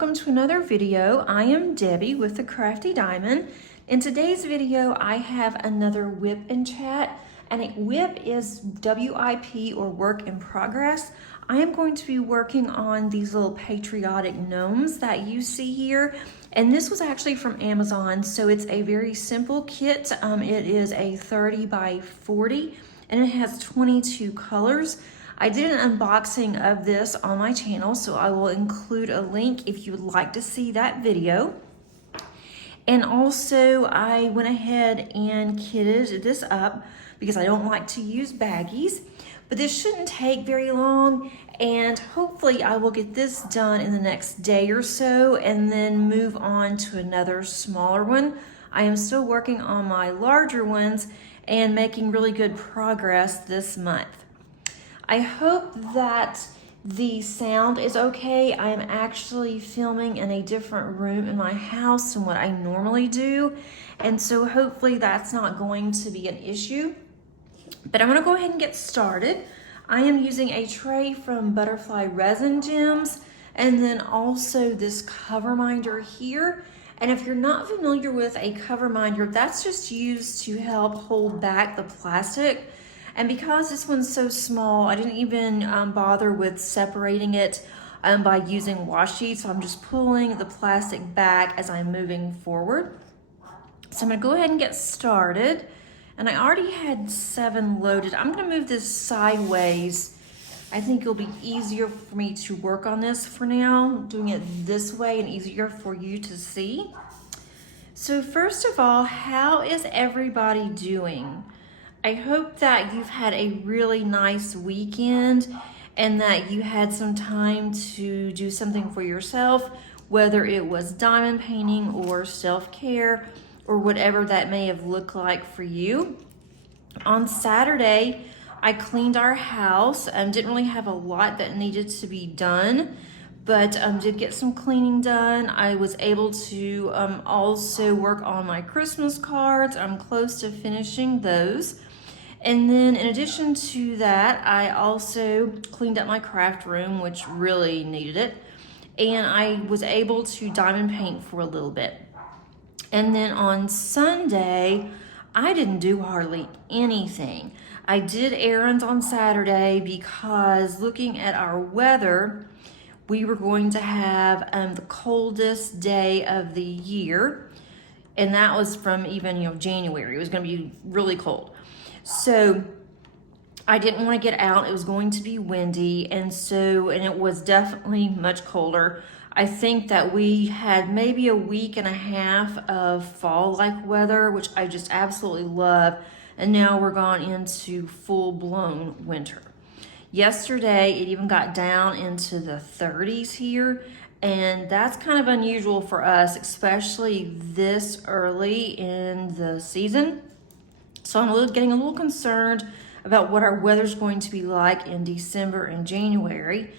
welcome to another video. I am Debbie with the Crafty Diamond. In today's video, I have another WIP in chat, and a WIP is WIP or work in progress. I am going to be working on these little patriotic gnomes that you see here, and this was actually from Amazon, so it's a very simple kit. It is a 30 by 40, and it has 22 colors. I did an unboxing of this on my channel, so I will include a link if you would like to see that video. And also, I went ahead and kitted this up because I don't like to use baggies, but this shouldn't take very long, and hopefully I will get this done in the next day or so and then move on to another smaller one. I am still working on my larger ones and making really good progress this month. I hope that the sound is okay. I am actually filming in a different room in my house than what I normally do, and so hopefully that's not going to be an issue. But I'm gonna go ahead and get started. I am using a tray from Butterfly Resin Gems, and then also this cover minder here. And if you're not familiar with a cover minder, that's just used to help hold back the plastic. And because this one's so small, I didn't even bother with separating it by using washi, so I'm just pulling the plastic back as I'm moving forward. So I'm gonna go ahead and get started. And I already had 7 loaded. I'm gonna move this sideways. I think it'll be easier for me to work on this for now, doing it this way and easier for you to see. So first of all, how is everybody doing? I hope that you've had a really nice weekend and that you had some time to do something for yourself, whether it was diamond painting or self-care or whatever that may have looked like for you. On Saturday, I cleaned our house. Didn't really have a lot that needed to be done, but did get some cleaning done. I was able to also work on my Christmas cards. I'm close to finishing those. And then in addition to that, I also cleaned up my craft room, which really needed it. And I was able to diamond paint for a little bit. And then on Sunday, I didn't do hardly anything. I did errands on Saturday because looking at our weather, we were going to have the coldest day of the year. And that was from even, January. It was going to be really cold. So I didn't want to get out. It was going to be windy, and it was definitely much colder. I think that we had maybe a week and a half of fall-like weather, which I just absolutely love, and now we're gone into full-blown winter. Yesterday, it even got down into the 30s here, and that's kind of unusual for us, especially this early in the season. So I'm getting a little concerned about what our weather's going to be like in December and January.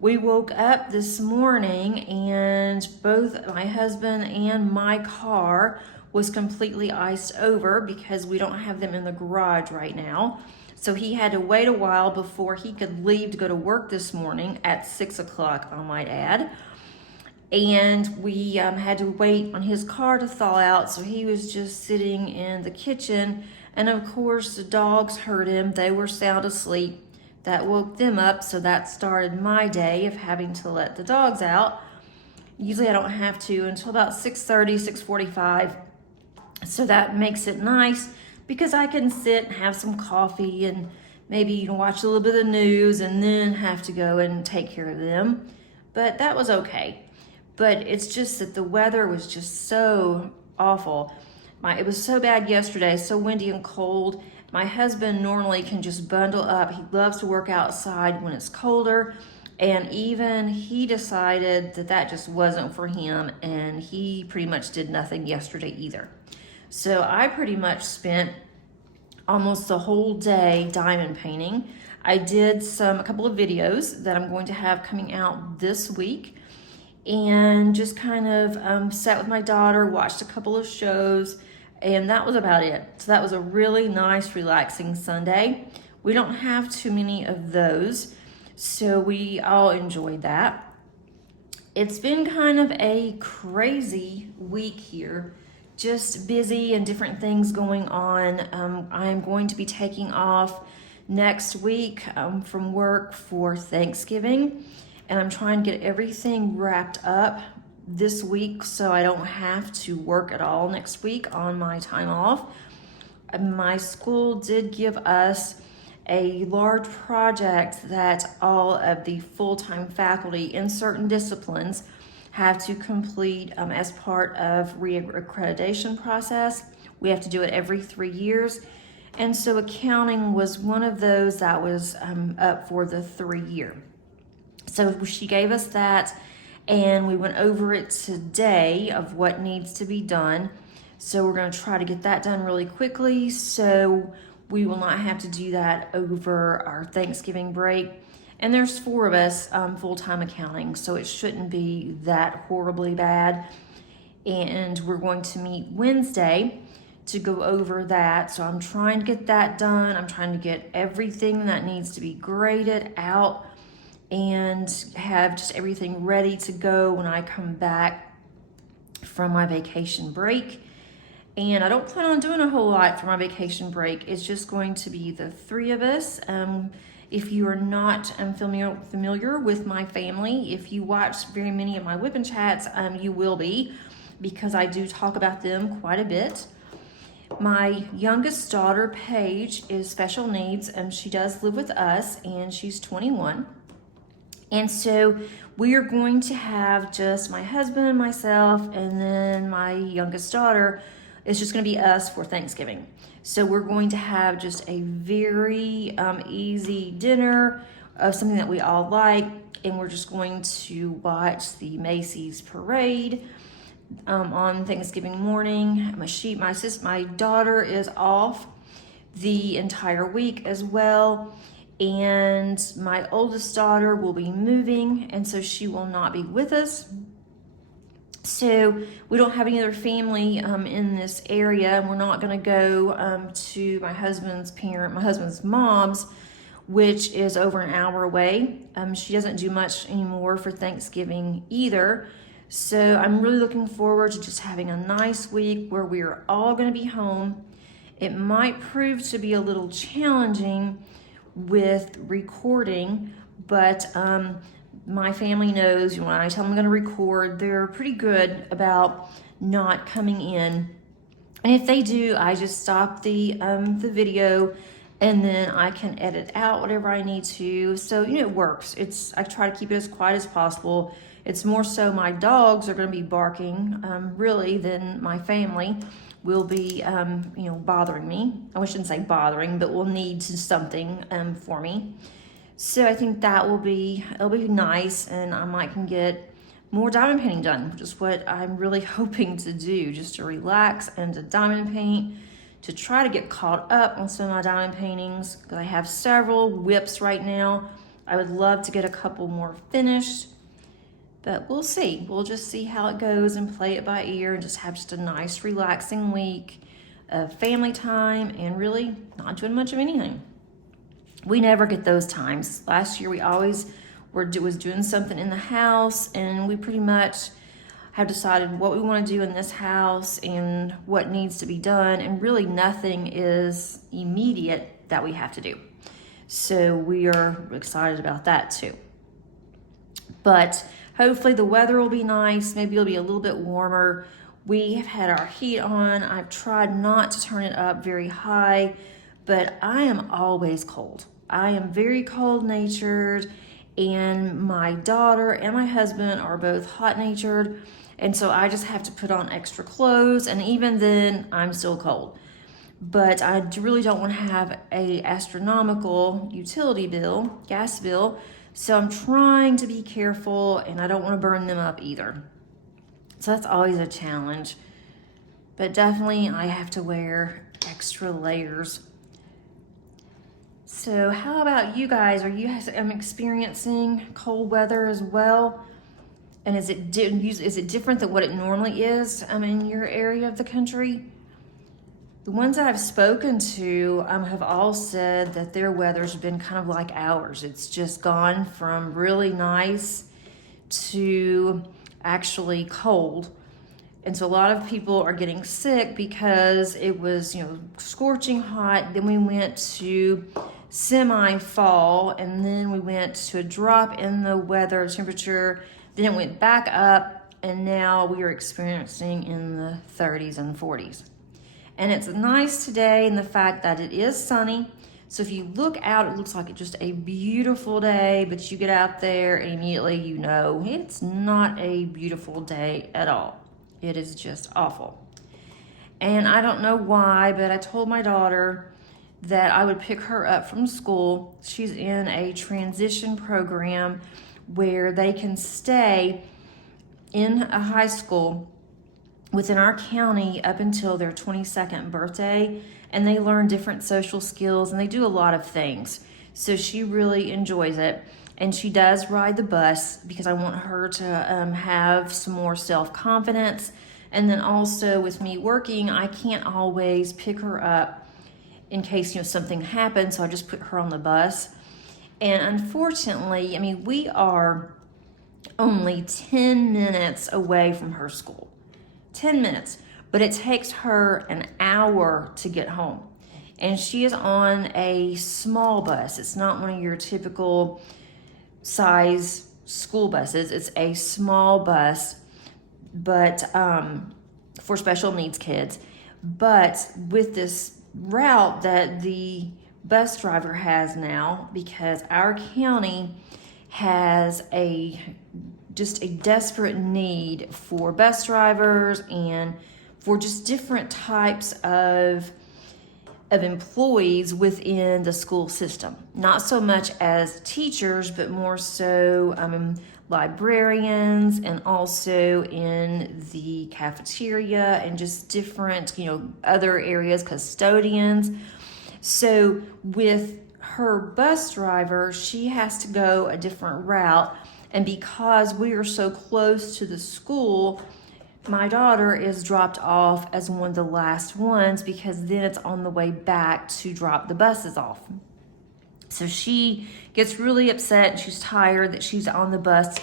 We woke up this morning and both my husband and my car was completely iced over because we don't have them in the garage right now. So he had to wait a while before he could leave to go to work this morning at 6 o'clock, I might add. And we had to wait on his car to thaw out, so he was just sitting in the kitchen. And of course, the dogs heard him. They were sound asleep. That woke them up, so that started my day of having to let the dogs out. Usually I don't have to until about 6:30, 6:45. So that makes it nice because I can sit and have some coffee and maybe watch a little bit of the news and then have to go and take care of them. But that was okay. But it's just that the weather was just so awful. It was so bad yesterday, so windy and cold. My husband normally can just bundle up. He loves to work outside when it's colder, and even he decided that that just wasn't for him, and he pretty much did nothing yesterday either. So I pretty much spent almost the whole day diamond painting. I did a couple of videos that I'm going to have coming out this week, and just kind of sat with my daughter, watched a couple of shows, and that was about it. So that was a really nice, relaxing Sunday. We don't have too many of those, so we all enjoyed that. It's been kind of a crazy week here, just busy and different things going on. I am going to be taking off next week from work for Thanksgiving, and I'm trying to get everything wrapped up this week so I don't have to work at all next week on my time off. My school did give us a large project that all of the full-time faculty in certain disciplines have to complete as part of re-accreditation process. We have to do it every 3 years. And so accounting was one of those that was up for the 3-year. So she gave us that, and we went over it today of what needs to be done. So we're going to try to get that done really quickly so we will not have to do that over our Thanksgiving break. And there's 4 of us full-time accounting, so it shouldn't be that horribly bad. And we're going to meet Wednesday to go over that. So I'm trying to get that done. I'm trying to get everything that needs to be graded out and have just everything ready to go when I come back from my vacation break. And I don't plan on doing a whole lot for my vacation break. It's just going to be the 3 of us. If you are not familiar with my family, if you watch very many of my WIP and chats, you will be, because I do talk about them quite a bit. My youngest daughter, Paige, is special needs. She does live with us, and she's 21. And so we are going to have just my husband, myself, and then my youngest daughter. It's just going to be us for Thanksgiving. So we're going to have just a very easy dinner of something that we all like, and we're just going to watch the Macy's parade on Thanksgiving morning. My daughter is off the entire week as well, and my oldest daughter will be moving, and so she will not be with us. So we don't have any other family in this area, and we're not going to go to my husband's mom's, which is over an hour away. She doesn't do much anymore for Thanksgiving either. So I'm really looking forward to just having a nice week where we're all going to be home. It might prove to be a little challenging with recording, but my family knows when I tell them I'm going to record, they're pretty good about not coming in. And if they do, I just stop the video, and then I can edit out whatever I need to. So, it works. I try to keep it as quiet as possible. It's more so my dogs are going to be barking, really, than my family will be, bothering me. I shouldn't say bothering, but will need something for me. So I think it'll be nice, and I might can get more diamond painting done, which is what I'm really hoping to do, just to relax and to diamond paint, to try to get caught up on some of my diamond paintings, because I have several WIPs right now. I would love to get a couple more finished, but we'll see. We'll just see how it goes and play it by ear and just have just a nice relaxing week of family time and really not doing much of anything. We never get those times. Last year we always was doing something in the house, and we pretty much have decided what we want to do in this house and what needs to be done, and really nothing is immediate that we have to do. So we are excited about that too. But hopefully the weather will be nice. Maybe it'll be a little bit warmer. We have had our heat on. I've tried not to turn it up very high, but I am always cold. I am very cold-natured, and my daughter and my husband are both hot-natured, and so I just have to put on extra clothes, and even then, I'm still cold. But I really don't want to have an astronomical utility bill, gas bill, so I'm trying to be careful, and I don't want to burn them up either. So that's always a challenge, but definitely I have to wear extra layers. So how about you guys? Are you experiencing cold weather as well? And is it different than what it normally is in your area of the country? The ones that I've spoken to have all said that their weather's been kind of like ours. It's just gone from really nice to actually cold. And so a lot of people are getting sick because it was, you know, scorching hot. Then we went to semi-fall, and then we went to a drop in the weather temperature. Then it went back up, and now we are experiencing in the 30s and 40s. And it's nice today in the fact that it is sunny. So if you look out, it looks like it's just a beautiful day, but you get out there and immediately you know it's not a beautiful day at all. It is just awful. And I don't know why, but I told my daughter that I would pick her up from school. She's in a transition program where they can stay in a high school within our county up until their 22nd birthday, and they learn different social skills and they do a lot of things. So she really enjoys it. And she does ride the bus because I want her to have some more self-confidence. And then also with me working, I can't always pick her up in case, you know, something happens. So I just put her on the bus. And unfortunately, I mean, we are only 10 minutes away from her school. 10 minutes. But it takes her an hour to get home. And she is on a small bus. It's not one of your typical size school buses. It's a small bus, but for special needs kids. But with this route that the bus driver has now, because our county has just a desperate need for bus drivers and for just different types of employees within the school system. Not so much as teachers, but more so librarians, and also in the cafeteria and just different, you know, other areas, custodians. So with her bus driver, she has to go a different route. And because we are so close to the school, my daughter is dropped off as one of the last ones, because then it's on the way back to drop the buses off. So she gets really upset. She's tired that she's on the bus,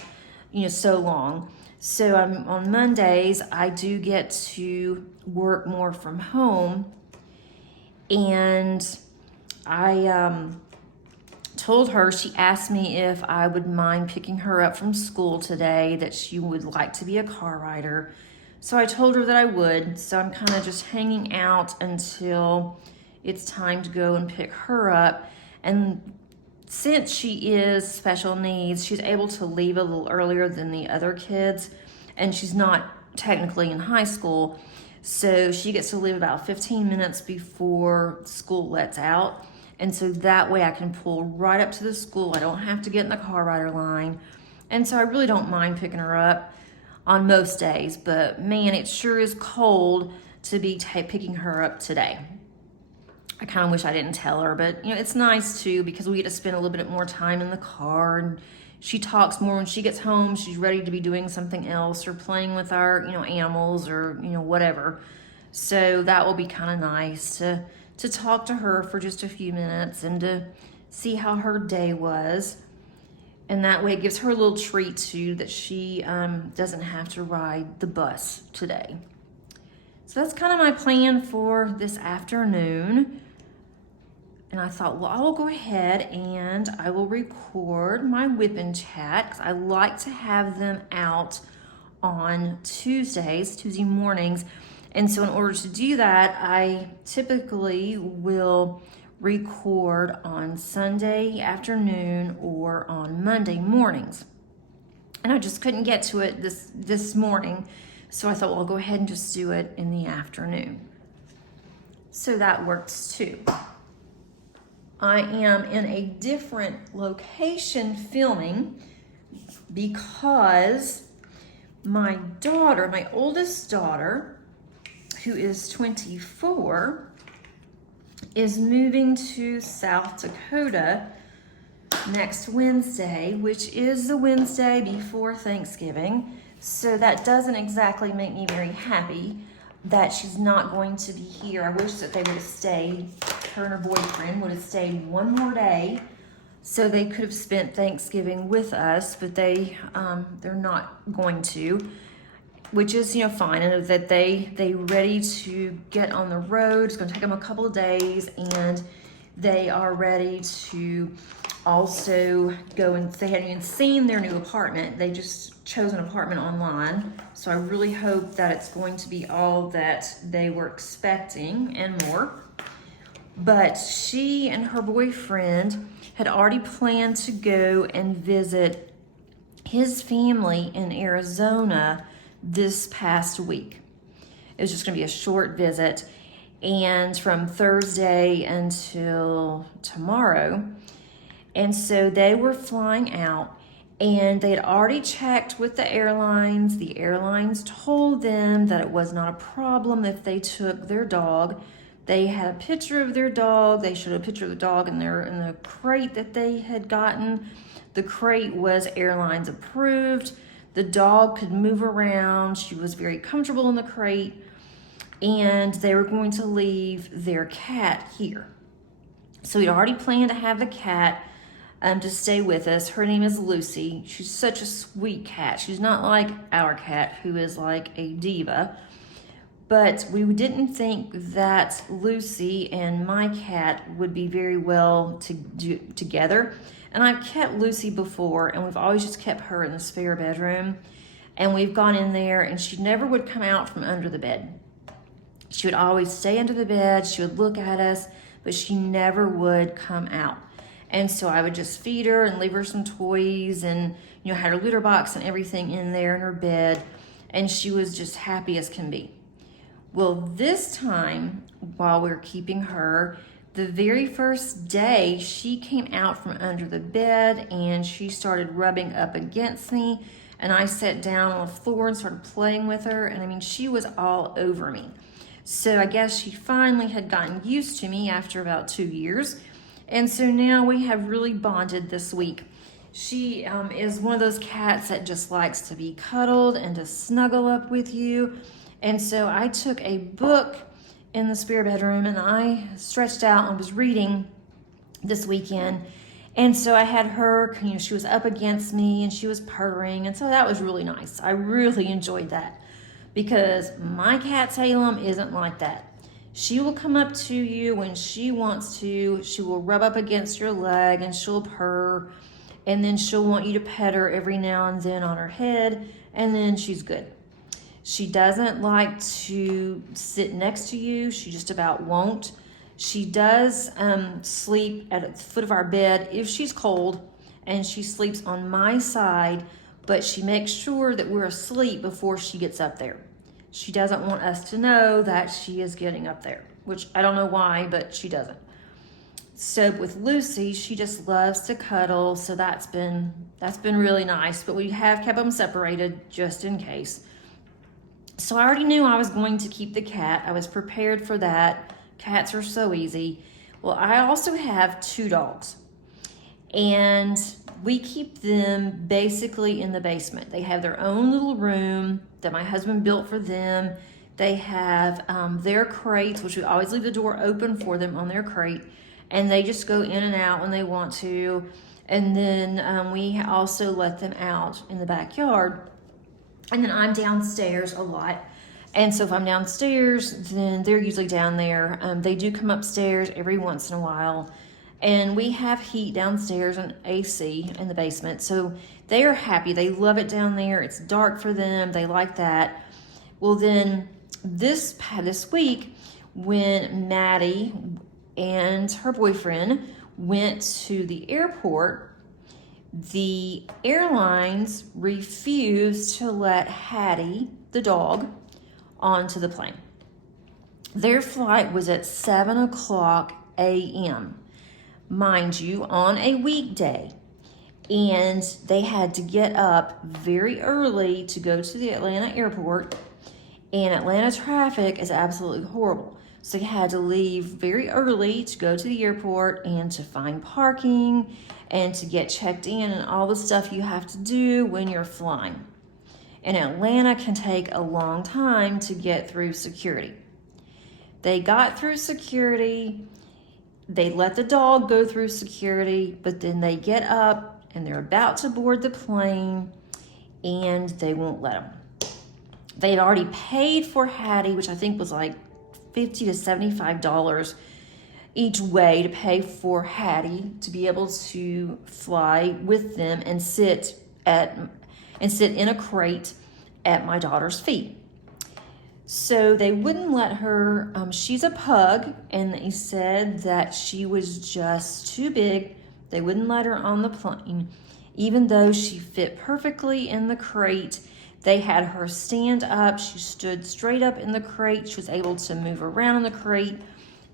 you know, so long. So on Mondays, I do get to work more from home. And I told her, she asked me if I would mind picking her up from school today, that she would like to be a car rider. So I told her that I would. So I'm kind of just hanging out until it's time to go and pick her up. And since she is special needs, she's able to leave a little earlier than the other kids. And she's not technically in high school. So she gets to leave about 15 minutes before school lets out. And so that way I can pull right up to the school. I don't have to get in the car rider line. And so I really don't mind picking her up on most days, but man, it sure is cold to be picking her up today. I kind of wish I didn't tell her, but you know, it's nice too, because we get to spend a little bit more time in the car, and she talks more when she gets home. She's ready to be doing something else or playing with our, you know, animals or, you know, whatever. So that will be kind of nice to talk to her for just a few minutes and to see how her day was. And that way it gives her a little treat too, that she doesn't have to ride the bus today. So that's kind of my plan for this afternoon. And I thought, well, I will go ahead and I will record my WIP and chat, because I like to have them out on Tuesday mornings. And so in order to do that, I typically will record on Sunday afternoon or on Monday mornings. And I just couldn't get to it this morning. So I thought, well, I'll go ahead and just do it in the afternoon. So that works too. I am in a different location filming because my daughter, my oldest daughter, who is 24, is moving to South Dakota next Wednesday, which is the Wednesday before Thanksgiving. So that doesn't exactly make me very happy that she's not going to be here. I wish that they would have stayed, her and her boyfriend would have stayed one more day So they could have spent Thanksgiving with us, but they're not going to, which is, you know, fine. And that they ready to get on the road. It's going to take them a couple of days, and they are ready to also go, and they hadn't even seen their new apartment. They just chose an apartment online. So I really hope that it's going to be all that they were expecting and more. But she and her boyfriend had already planned to go and visit his family in Arizona this past week. It was just going to be a short visit, and from Thursday until tomorrow. And so they were flying out, and they had already checked with the airlines. The airlines told them that it was not a problem if they took their dog. They had a picture of their dog. They showed a picture of the dog in the crate that they had gotten. The crate was airlines approved. The dog could move around. She was very comfortable in the crate. And they were going to leave their cat here. So we'd already planned to have the cat to stay with us. Her name is Lucy. She's such a sweet cat. She's not like our cat, who is like a diva. But we didn't think that Lucy and my cat would be very well together. And I've kept Lucy before, and we've always just kept her in the spare bedroom. And we've gone in there, and she never would come out from under the bed. She would always stay under the bed. She would look at us, but she never would come out. And so I would just feed her and leave her some toys, and, you know, had her litter box and everything in there in her bed. And she was just happy as can be. Well, this time, while we were keeping her, the very first day, she came out from under the bed, and she started rubbing up against me. And I sat down on the floor and started playing with her. And I mean, she was all over me. So I guess she finally had gotten used to me after about 2 years. And so now we have really bonded this week. She is one of those cats that just likes to be cuddled and to snuggle up with you. And so I took a book in the spare bedroom, and I stretched out and was reading this weekend. And so I had her, you know, she was up against me and she was purring. And so that was really nice. I really enjoyed that, because my cat Salem isn't like that. She will come up to you when she wants to. She will rub up against your leg and she'll purr. And then she'll want you to pet her every now and then on her head. And then she's good. She doesn't like to sit next to you. She just about won't. She does sleep at the foot of our bed if she's cold, and she sleeps on my side, but she makes sure that we're asleep before she gets up there. She doesn't want us to know that she is getting up there, which I don't know why, but she doesn't. So with Lucy, she just loves to cuddle, so that's been really nice, but we have kept them separated just in case. So I already knew I was going to keep the cat. I was prepared for that. Cats are so easy. Well, I also have 2 dogs, and we keep them basically in the basement. They have their own little room that my husband built for them. They have their crates, which we always leave the door open for them on their crate, and they just go in and out when they want to. And then we also let them out in the backyard. And then I'm downstairs a lot. And so if I'm downstairs, then they're usually down there. They do come upstairs every once in a while. And we have heat downstairs and AC in the basement. So they are happy. They love it down there. It's dark for them. They like that. Well, then this week, when Maddie and her boyfriend went to the airport, the airlines refused to let Hattie, the dog, onto the plane. Their flight was at 7:00 a.m., mind you, on a weekday. And they had to get up very early to go to the Atlanta airport. And Atlanta traffic is absolutely horrible. So they had to leave very early to go to the airport and to find parking and to get checked in and all the stuff you have to do when you're flying. And Atlanta can take a long time to get through security. They got through security, they let the dog go through security, but then they get up and they're about to board the plane and they won't let them. They had already paid for Hattie, which I think was like $50 to $75 each way to pay for Hattie to be able to fly with them and sit in a crate at my daughter's feet. So they wouldn't let her. She's a pug, and they said that she was just too big. They wouldn't let her on the plane, even though she fit perfectly in the crate. They had her stand up. She stood straight up in the crate. She was able to move around in the crate.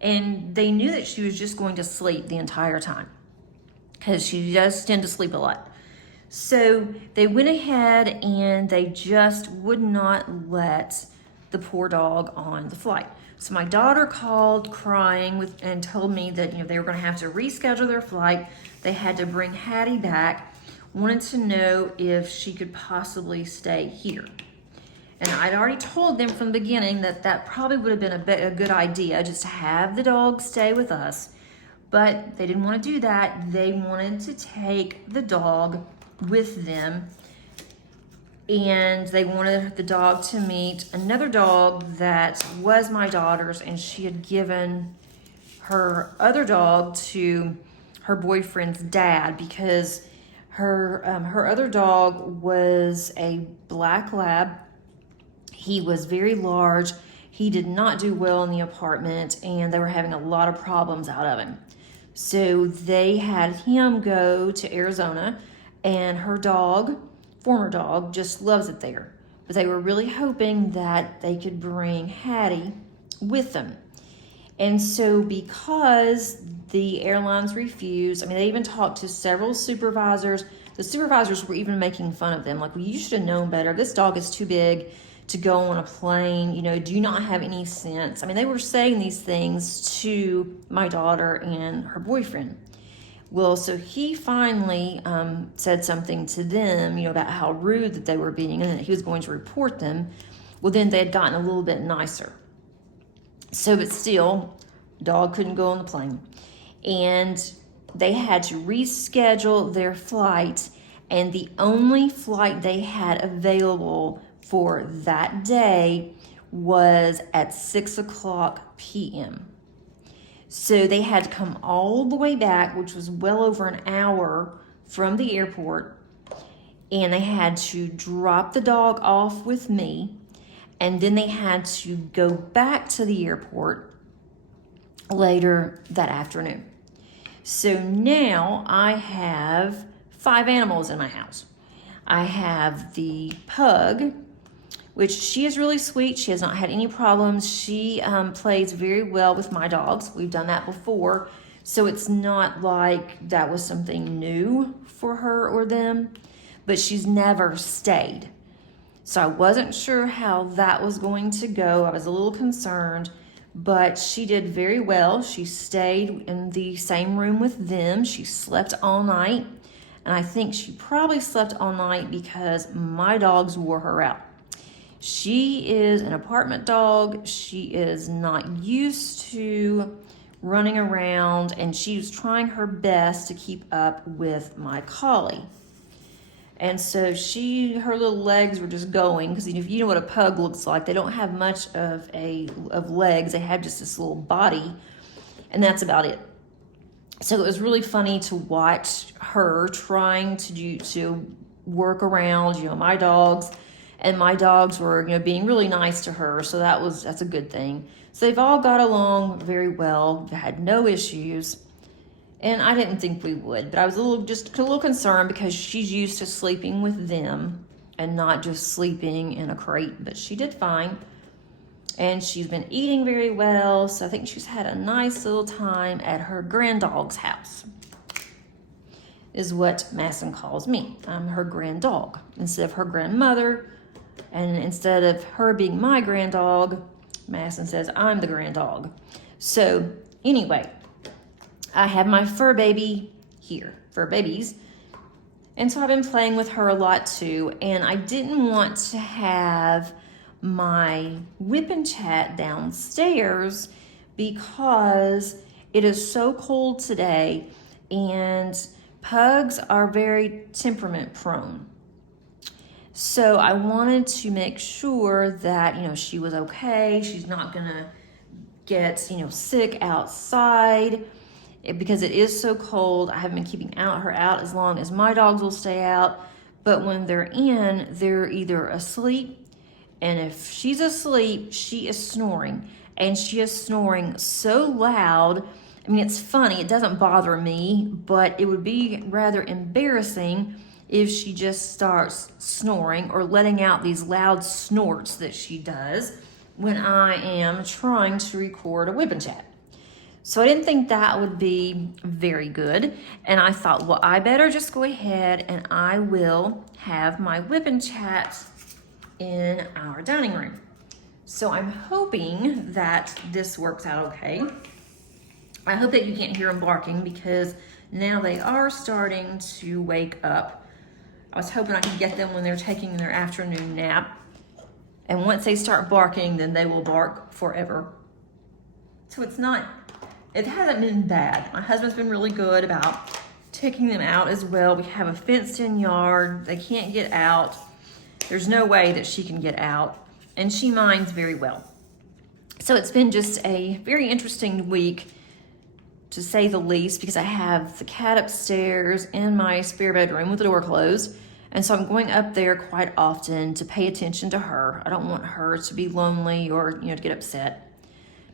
And they knew that she was just going to sleep the entire time because she does tend to sleep a lot. So they went ahead and they just would not let the poor dog on the flight. So my daughter called crying and told me that they were going to have to reschedule their flight. They had to bring Hattie back. Wanted to know if she could possibly stay here. And I'd already told them from the beginning that that probably would have been a good idea, just to have the dog stay with us. But they didn't want to do that. They wanted to take the dog with them. And they wanted the dog to meet another dog that was my daughter's, and she had given her other dog to her boyfriend's dad because her other dog was a black lab. He was very large. He did not do well in the apartment, and they were having a lot of problems out of him. So they had him go to Arizona, and her dog, former dog, just loves it there. But they were really hoping that they could bring Hattie with them. And so because the airlines refused, they even talked to several supervisors. The supervisors were even making fun of them. Like, well, you should have known better. This dog is too big to go on a plane. Do you not have any sense? They were saying these things to my daughter and her boyfriend. Well, so he finally said something to them, about how rude that they were being and that he was going to report them. Well, then they had gotten a little bit nicer. So, but still, dog couldn't go on the plane. And they had to reschedule their flight, and the only flight they had available for that day was at 6:00 p.m. So they had to come all the way back, which was well over an hour from the airport, and they had to drop the dog off with me, and then they had to go back to the airport later that afternoon. So now I have 5 animals in my house. I have the pug, which she is really sweet. She has not had any problems. She plays very well with my dogs. We've done that before. So it's not like that was something new for her or them, but she's never stayed. So I wasn't sure how that was going to go. I was a little concerned, but she did very well. She stayed in the same room with them. She slept all night, and I think she probably slept all night because my dogs wore her out. She is an apartment dog. She is not used to running around, and she was trying her best to keep up with my collie. And so her little legs were just going, because if you know what a pug looks like, they don't have much of legs. They have just this little body, and that's about it. So it was really funny to watch her trying to work around, my dogs, and my dogs were, being really nice to her. So that's a good thing. So they've all got along very well. They had no issues. And I didn't think we would, but I was a little concerned because she's used to sleeping with them and not just sleeping in a crate, but she did fine. And she's been eating very well, so I think she's had a nice little time at her granddog's house, is what Masson calls me. I'm her granddog instead of her grandmother, and instead of her being my granddog, Masson says I'm the granddog. So anyway, I have my fur baby here, fur babies. And so I've been playing with her a lot too. And I didn't want to have my WIP and chat downstairs because It is so cold today, and pugs are very temperament prone. So I wanted to make sure that, she was okay. She's not gonna get, sick outside because it is so cold. I haven't been keeping her out as long as my dogs will stay out. But when they're in, they're either asleep, and if she's asleep, she is snoring. And she is snoring so loud. I mean, it's funny, it doesn't bother me, but it would be rather embarrassing if she just starts snoring or letting out these loud snorts that she does when I am trying to record a WIP and chat. So I didn't think that would be very good. And I thought, well, I better just go ahead and I will have my WIP and chat in our dining room. So I'm hoping that this works out okay. I hope that you can't hear them barking because now they are starting to wake up. I was hoping I could get them when they're taking their afternoon nap. And once they start barking, then they will bark forever. So it hasn't been bad. My husband's been really good about taking them out as well. We have a fenced in yard. They can't get out. There's no way that she can get out. And she minds very well. So it's been just a very interesting week, to say the least, because I have the cat upstairs in my spare bedroom with the door closed. And so I'm going up there quite often to pay attention to her. I don't want her to be lonely or, to get upset.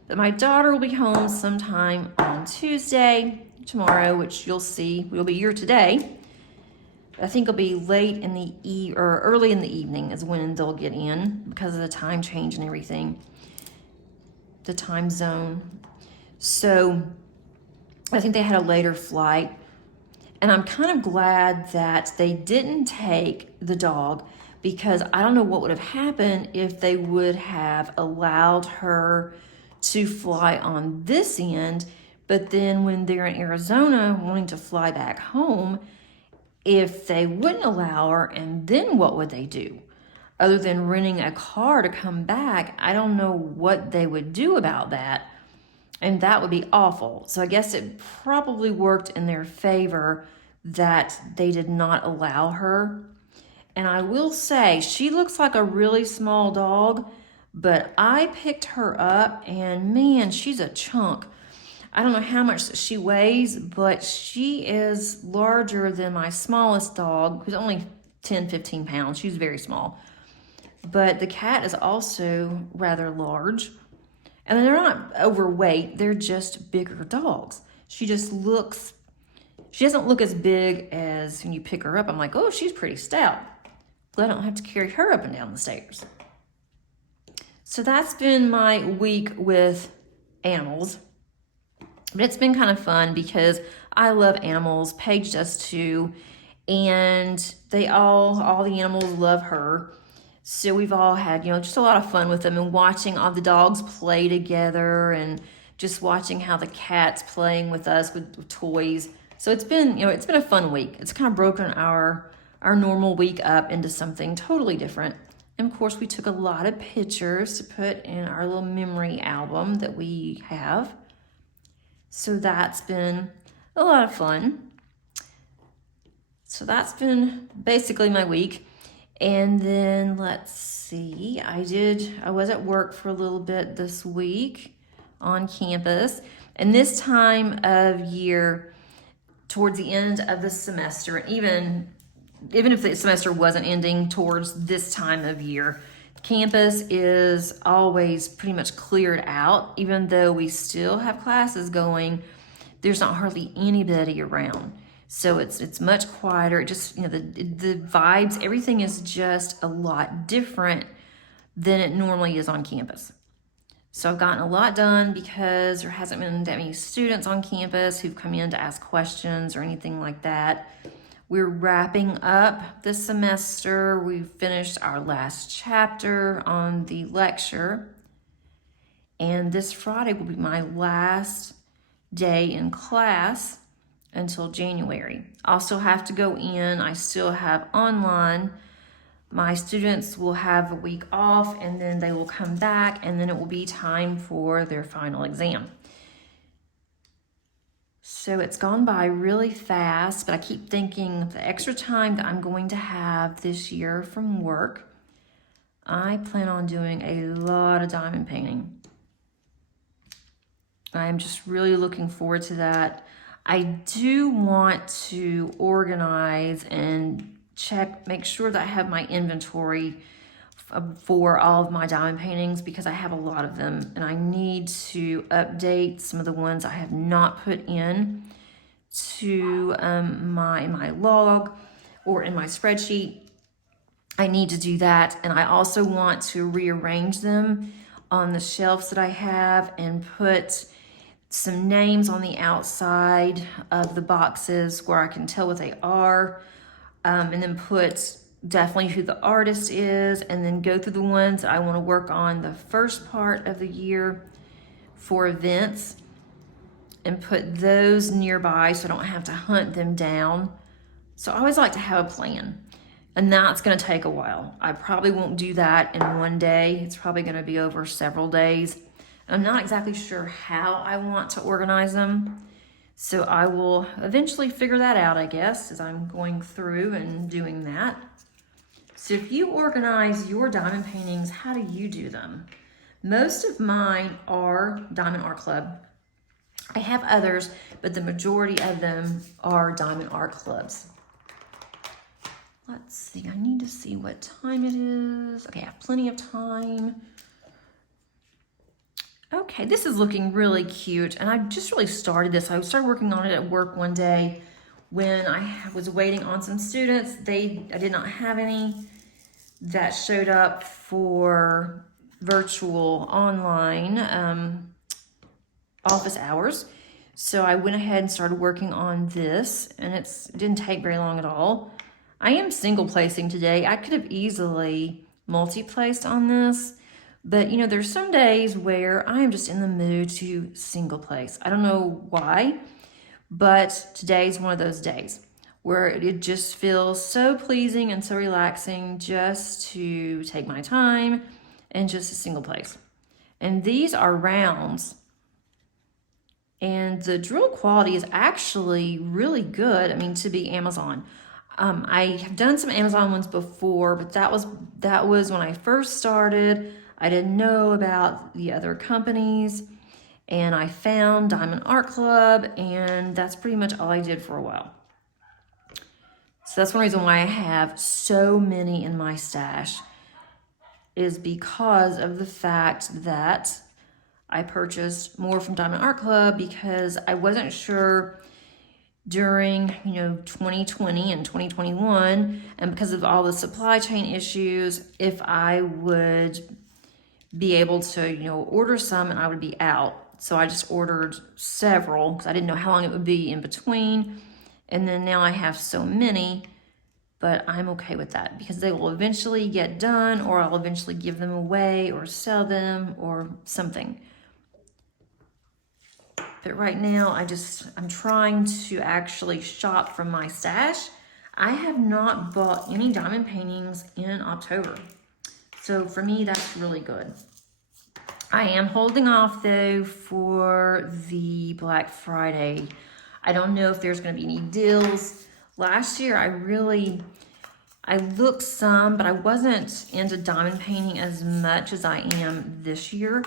But my daughter will be home sometime on Tuesday, tomorrow, which you'll see. We'll be here today. I think it'll be late in the or early in the evening is when they'll get in because of the time change and everything, the time zone. So I think they had a later flight, and I'm kind of glad that they didn't take the dog, because I don't know what would have happened if they would have allowed her to fly on this end, but then when they're in Arizona wanting to fly back home, if they wouldn't allow her, and then what would they do? Other than renting a car to come back, I don't know what they would do about that. And that would be awful. So I guess it probably worked in their favor that they did not allow her. And I will say, she looks like a really small dog, but I picked her up and man, she's a chunk. I don't know how much she weighs, but she is larger than my smallest dog, who's only 10, 15 pounds. She's very small. But the cat is also rather large. And they're not overweight, they're just bigger dogs. She doesn't look as big as when you pick her up. I'm like, oh, she's pretty stout. But I don't have to carry her up and down the stairs. So that's been my week with animals. But it's been kind of fun because I love animals. Paige does too. And all the animals love her. So we've all had, just a lot of fun with them, and watching all the dogs play together and just watching how the cat's playing with us with toys. So it's been, it's been a fun week. It's kind of broken our normal week up into something totally different. And of course, we took a lot of pictures to put in our little memory album that we have. So that's been a lot of fun. So that's been basically my week. And then let's see, I was at work for a little bit this week on campus. And this time of year, towards the end of the semester, even if the semester wasn't ending towards this time of year, campus is always pretty much cleared out. Even though we still have classes going, there's not hardly anybody around. So it's much quieter. It just, the vibes, everything is just a lot different than it normally is on campus. So I've gotten a lot done because there hasn't been that many students on campus who've come in to ask questions or anything like that. We're wrapping up this semester. We've finished our last chapter on the lecture. And this Friday will be my last day in class until January. I'll still have to go in. I still have online. My students will have a week off, and then they will come back, and then it will be time for their final exam. So it's gone by really fast, but I keep thinking the extra time that I'm going to have this year from work, I plan on doing a lot of diamond painting. I'm just really looking forward to that. I do want to organize and check, make sure that I have my inventory for all of my diamond paintings because I have a lot of them and I need to update some of the ones I have not put in to my log or in my spreadsheet. I need to do that, and I also want to rearrange them on the shelves that I have and put some names on the outside of the boxes where I can tell what they are, and then put definitely who the artist is, and then go through the ones I want to work on the first part of the year for events and put those nearby so I don't have to hunt them down. So I always like to have a plan, and that's going to take a while. I probably won't do that in one day. It's probably going to be over several days. I'm not exactly sure how I want to organize them. So I will eventually figure that out, I guess, as I'm going through and doing that. So if you organize your diamond paintings, how do you do them? Most of mine are Diamond Art Club. I have others, but the majority of them are Diamond Art Clubs. Let's see, I need to see what time it is. Okay, I have plenty of time. Okay, this is looking really cute, and I just really started this. I started working on it at work one day when I was waiting on some students. I did not have any that showed up for virtual online office hours. So I went ahead and started working on this, and it didn't take very long at all. I am single placing today. I could have easily multi-placed on this, but you know, there's some days where I am just in the mood to single place. I don't know why, but today's one of those days where it just feels so pleasing and so relaxing just to take my time and just a single place. And these are rounds, and the drill quality is actually really good. I mean, to be Amazon. I have done some Amazon ones before, but that was when I first started. I didn't know about the other companies, and I found Diamond Art Club, and that's pretty much all I did for a while. So that's one reason why I have so many in my stash, is because of the fact that I purchased more from Diamond Art Club because I wasn't sure during 2020 and 2021, and because of all the supply chain issues, if I would be able to order some and I would be out. So I just ordered several because I didn't know how long it would be in between, and then now I have so many, but I'm okay with that because they will eventually get done, or I'll eventually give them away or sell them or something. But right now, I'm trying to actually shop from my stash. I have not bought any diamond paintings in October. So for me, that's really good. I am holding off though for the Black Friday. I don't know if there's gonna be any deals. Last year, I looked some, but I wasn't into diamond painting as much as I am this year.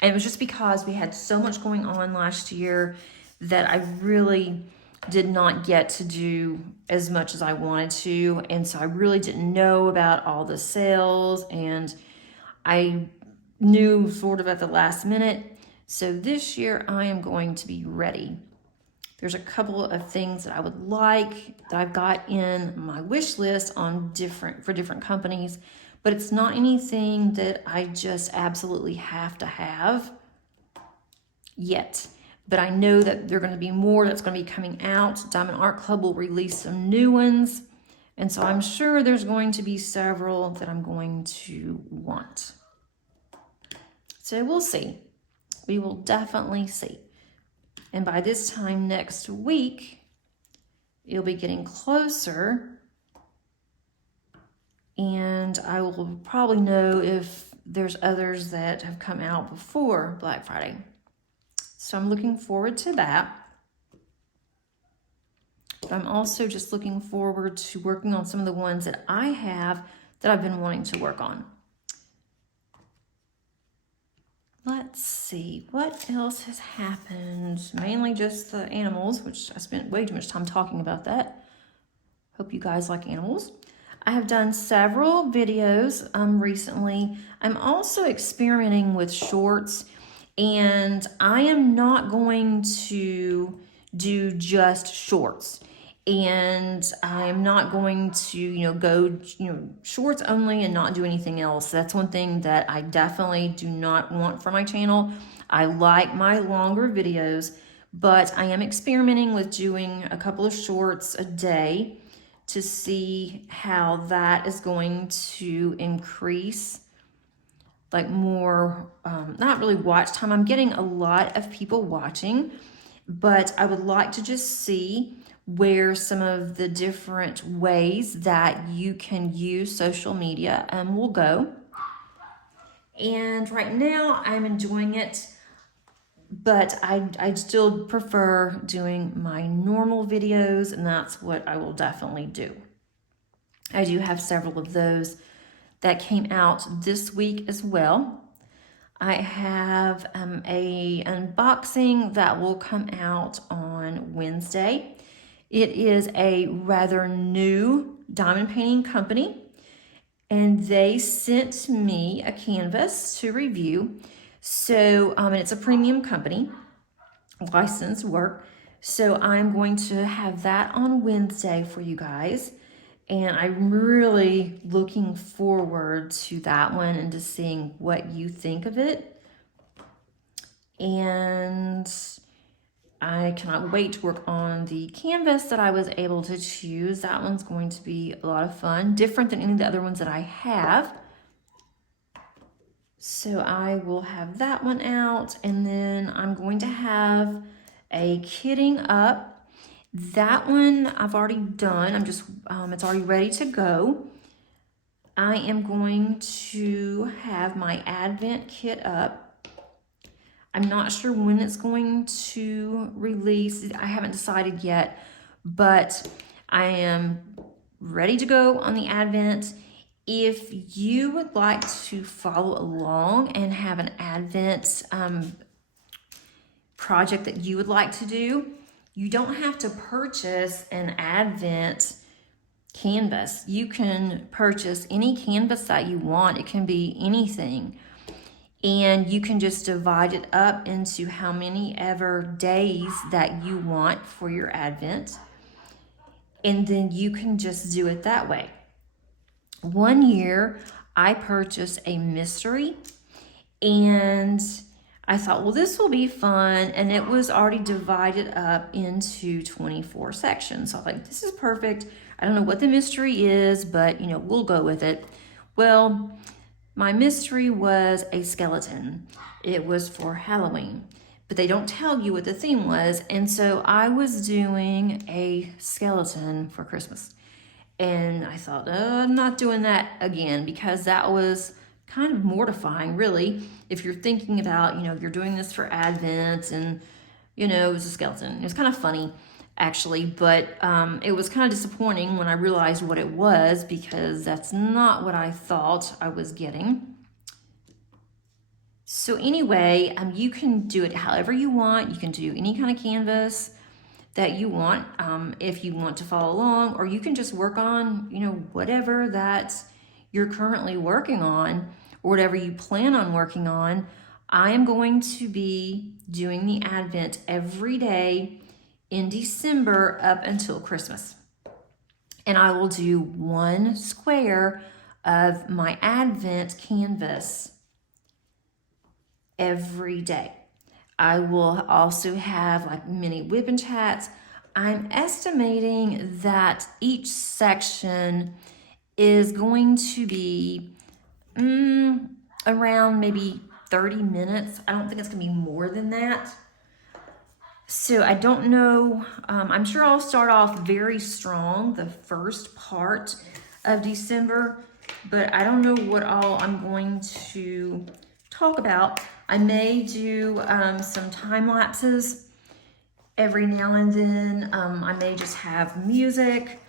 And it was just because we had so much going on last year that I really did not get to do as much as I wanted to. And so I really didn't know about all the sales, and I knew sort of at the last minute. So this year I am going to be ready. There's a couple of things that I would like that I've got in my wish list for different companies, but it's not anything that I just absolutely have to have yet. But I know that there are going to be more that's going to be coming out. Diamond Art Club will release some new ones, and so I'm sure there's going to be several that I'm going to want. So we'll see. We will definitely see. And by this time next week, it'll be getting closer, and I will probably know if there's others that have come out before Black Friday. So I'm looking forward to that. But I'm also just looking forward to working on some of the ones that I have that I've been wanting to work on. Let's see, what else has happened? Mainly just the animals, which I spent way too much time talking about that. Hope you guys like animals. I have done several videos recently. I'm also experimenting with shorts, and I am not going to do just shorts. And I'm not going to, go, shorts only and not do anything else. That's one thing that I definitely do not want for my channel. I like my longer videos, but I am experimenting with doing a couple of shorts a day to see how that is going to increase like more, not really watch time. I'm getting a lot of people watching, but I would like to just see where some of the different ways that you can use social media will go. And right now I'm enjoying it, but I still prefer doing my normal videos, and that's what I will definitely do. I do have several of those that came out this week as well. I have a unboxing that will come out on Wednesday. It is a rather new diamond painting company, and they sent me a canvas to review. So, and it's a premium company, licensed work. So I'm going to have that on Wednesday for you guys. And I'm really looking forward to that one and to seeing what you think of it. And I cannot wait to work on the canvas that I was able to choose. That one's going to be a lot of fun, different than any of the other ones that I have. So I will have that one out, and then I'm going to have a kitting up. That one I've already done. I'm just, it's already ready to go. I am going to have my Advent kit up. I'm not sure when it's going to release. I haven't decided yet, but I am ready to go on the Advent. If you would like to follow along and have an Advent project that you would like to do, you don't have to purchase an Advent canvas. You can purchase any canvas that you want. It can be anything. And you can just divide it up into how many ever days that you want for your Advent. And then you can just do it that way. One year, I purchased a mystery, and I thought, well, this will be fun. And it was already divided up into 24 sections. So I was like, this is perfect. I don't know what the mystery is, but we'll go with it. Well, my mystery was a skeleton. It was for Halloween, but they don't tell you what the theme was. And so I was doing a skeleton for Christmas. And I thought, I'm not doing that again, because that was kind of mortifying, really. If you're thinking about, you're doing this for Advent, and, it was a skeleton. It was kind of funny, actually, but it was kind of disappointing when I realized what it was, because that's not what I thought I was getting. So anyway, you can do it however you want. You can do any kind of canvas that you want, if you want to follow along, or you can just work on, whatever that you're currently working on, or whatever you plan on working on. I am going to be doing the Advent every day in December up until Christmas. And I will do one square of my Advent canvas every day. I will also have like mini WIP and chats. I'm estimating that each section is going to be around maybe 30 minutes. I don't think it's gonna be more than that. So I don't know, I'm sure I'll start off very strong the first part of December, but I don't know what all I'm going to talk about. I may do some time lapses Every now and then, I may just have music.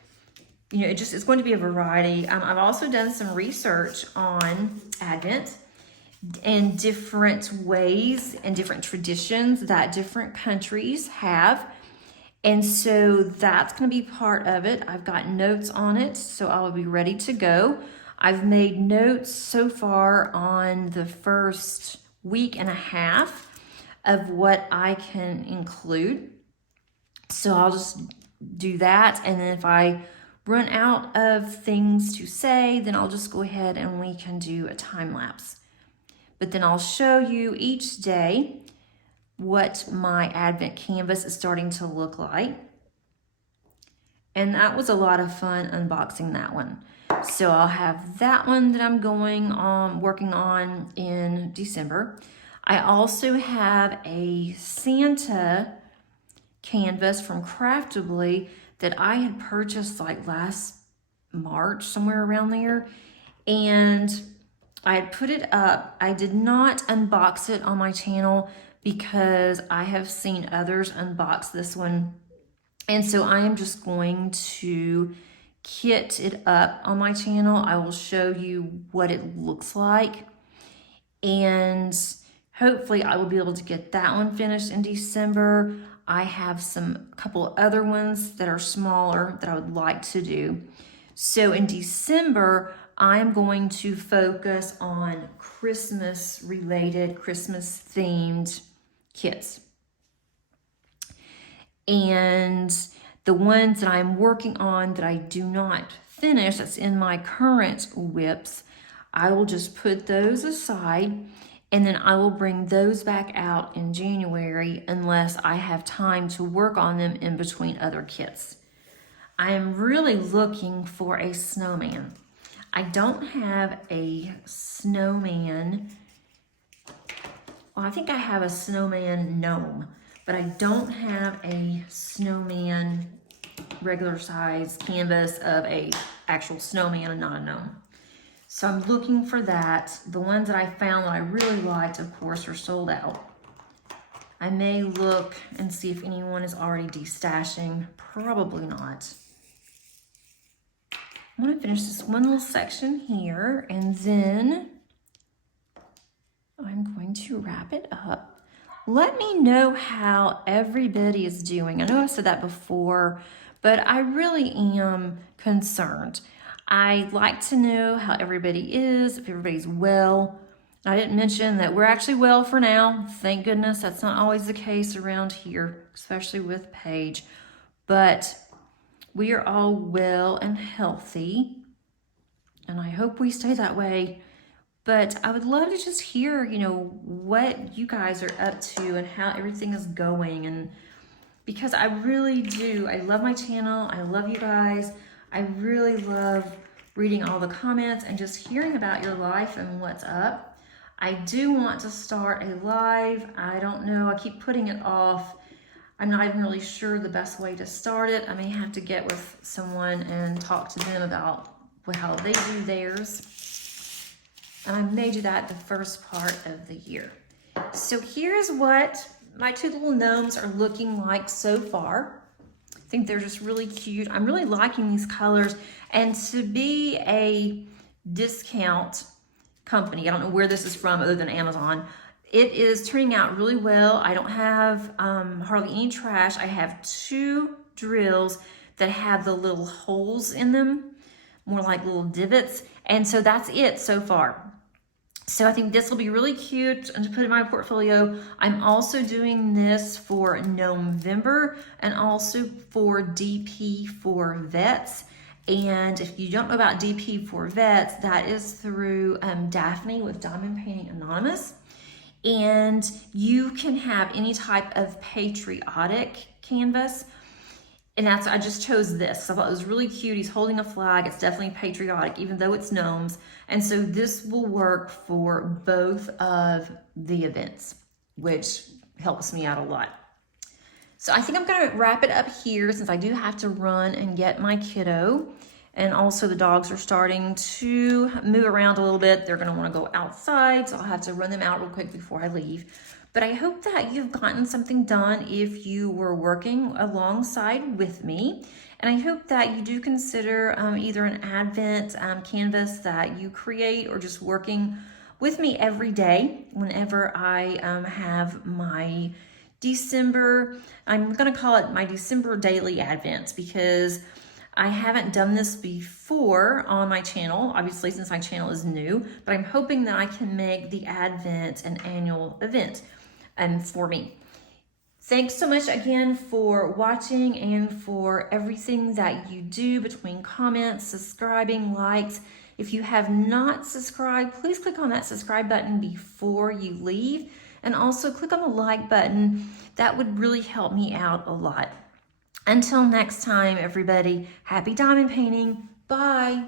You know, it's going to be a variety. I've also done some research on Advent and different ways and different traditions that different countries have. And so that's going to be part of it. I've got notes on it, so I will be ready to go. I've made notes so far on the first week and a half of what I can include. So I'll just do that. And then if I run out of things to say, then I'll just go ahead and we can do a time lapse. But then I'll show you each day what my Advent canvas is starting to look like. And that was a lot of fun unboxing that one. So I'll have that one that I'm working on in December. I also have a Santa canvas from Crafty that I had purchased like last March, somewhere around there. And I had put it up. I did not unbox it on my channel because I have seen others unbox this one. And so I am just going to kit it up on my channel. I will show you what it looks like. And hopefully I will be able to get that one finished in December. I have a couple other ones that are smaller that I would like to do. So in December, I'm going to focus on Christmas related, Christmas themed kits. And the ones that I'm working on that I do not finish, that's in my current WIPs, I will just put those aside, and then I will bring those back out in January unless I have time to work on them in between other kits. I am really looking for a snowman. I don't have a snowman. Well, I think I have a snowman gnome, but I don't have a snowman regular size canvas of a actual snowman and not a gnome. So I'm looking for that. The ones that I found that I really liked, of course, are sold out. I may look and see if anyone is already destashing. Probably not. I'm going to finish this one little section here, and then I'm going to wrap it up. Let me know how everybody is doing. I know I've said that before, but I really am concerned. I like to know how everybody is, if everybody's well. I didn't mention that we're actually well for now. Thank goodness. That's not always the case around here, especially with Paige. But we are all well and healthy, and I hope we stay that way. But I would love to just hear, what you guys are up to and how everything is going. And because I really do, I love my channel. I love you guys. I really love reading all the comments and just hearing about your life and what's up. I do want to start a live. I don't know. I keep putting it off. I'm not even really sure the best way to start it. I may have to get with someone and talk to them about how they do theirs. And I may do that the first part of the year. So here's what my two little gnomes are looking like so far. I think they're just really cute. I'm really liking these colors. And to be a discount company, I don't know where this is from other than Amazon, it is turning out really well. I don't have hardly any trash. I have 2 drills that have the little holes in them, more like little divots. And so that's it so far. So I think this will be really cute and to put in my portfolio. I'm also doing this for November and also for DP for Vets. And if you don't know about DP for Vets, that is through Daphne with Diamond Painting Anonymous. And you can have any type of patriotic canvas. And I just chose this. I thought it was really cute. He's holding a flag. It's definitely patriotic, even though it's gnomes. And so this will work for both of the events, which helps me out a lot. So I think I'm gonna wrap it up here since I do have to run and get my kiddo. And also the dogs are starting to move around a little bit. They're gonna wanna go outside, so I'll have to run them out real quick before I leave. But I hope that you've gotten something done if you were working alongside with me. And I hope that you do consider either an Advent canvas that you create or just working with me every day whenever I have my December, I'm going to call it my December daily Advents, because I haven't done this before on my channel, obviously since my channel is new, but I'm hoping that I can make the Advent an annual event for me. Thanks so much again for watching and for everything that you do between comments, subscribing, likes. If you have not subscribed, please click on that subscribe button before you leave, and also click on the like button. That would really help me out a lot. Until next time, everybody, happy diamond painting. Bye.